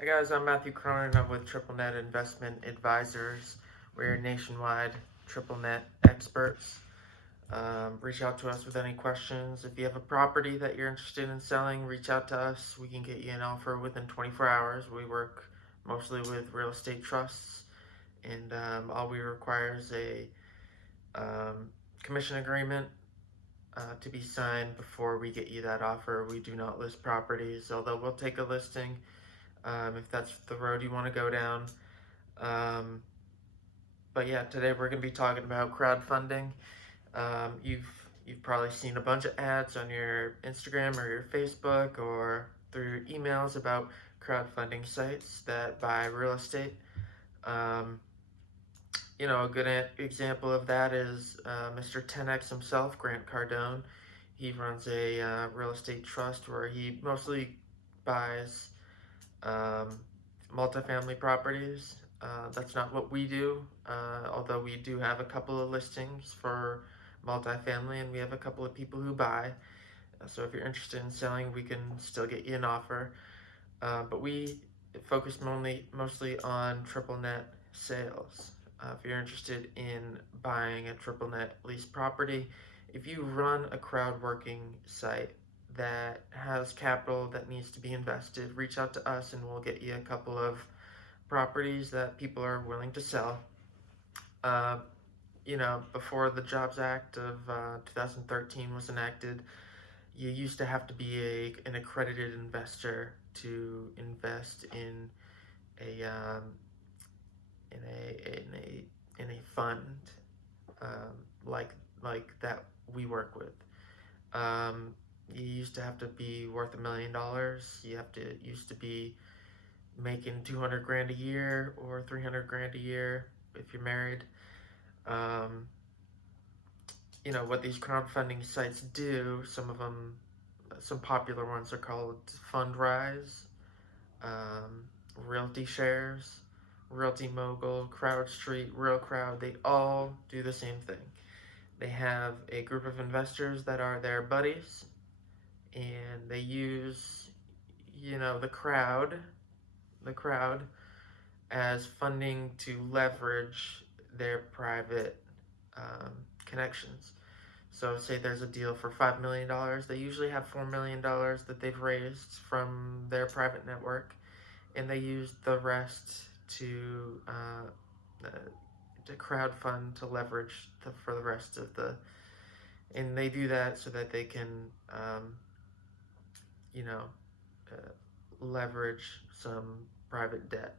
Hi guys, I'm Matthew Cronin. I'm with NNN Investment Advisors. We're nationwide triple net experts. Reach out to us with any questions. If you have a property that you're interested in selling, reach out to us. We can get you an offer within 24 hours. We work mostly with real estate trusts, and all we require is a commission agreement to be signed before we get you that offer. We do not list properties, although we'll take a listing if that's the road you want to go down. But yeah, today we're going to be talking about crowdfunding. You've probably seen a bunch of ads on your Instagram or your Facebook or through emails about crowdfunding sites that buy real estate. A good example of that is Mr. 10X himself, Grant Cardone. He runs a real estate trust where he mostly buys multifamily properties. That's not what we do, although we do have a couple of listings for multifamily and we have a couple of people who buy. So if you're interested in selling, we can still get you an offer. But we focus mostly on triple net sales. If you're interested in buying a triple net lease property, if you run a crowdworking site that has capital that needs to be invested, reach out to us and we'll get you a couple of properties that people are willing to sell. Before the Jobs Act of 2013 was enacted, you used to have to be an accredited investor to invest in a fund like that we work with. You used to have to be worth $1 million. You used to be making 200 grand a year or 300 grand a year if you're married. What these crowdfunding sites do, some popular ones are called Fundrise, Realty Shares, Realty Mogul, CrowdStreet, Real Crowd. They all do the same thing. They have a group of investors that are their buddies, and they use, the crowd as funding to leverage their private connections. So say there's a deal for $5 million, they usually have $4 million that they've raised from their private network, and they use the rest to crowdfund to leverage for the rest of and they do that so that they can leverage some private debt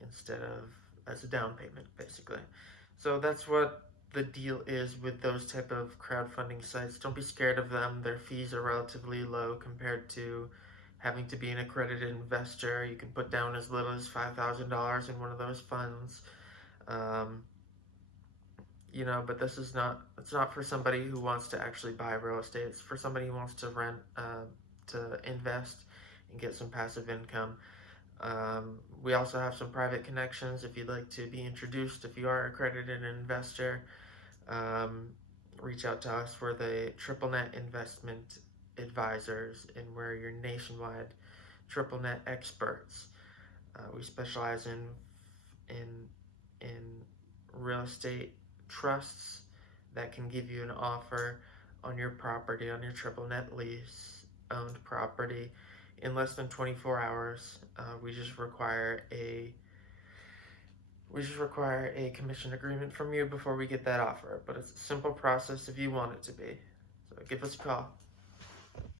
instead of as a down payment, basically. So that's what the deal is with those type of crowdfunding sites. Don't be scared of them. Their fees are relatively low compared to having to be an accredited investor. You can put down as little as $5,000 in one of those funds. But it's not for somebody who wants to actually buy real estate. It's for somebody who wants to rent, to invest and get some passive income. We also have some private connections if you'd like to be introduced. If you are accredited investor, reach out to us. We're the NNN Investment Advisors, and we're your nationwide triple net experts. We specialize in real estate trusts that can give you an offer on your property, on your triple net lease owned property in less than 24 hours. We just require a commission agreement from you before we get that offer, but it's a simple process if you want it to be. So give us a call.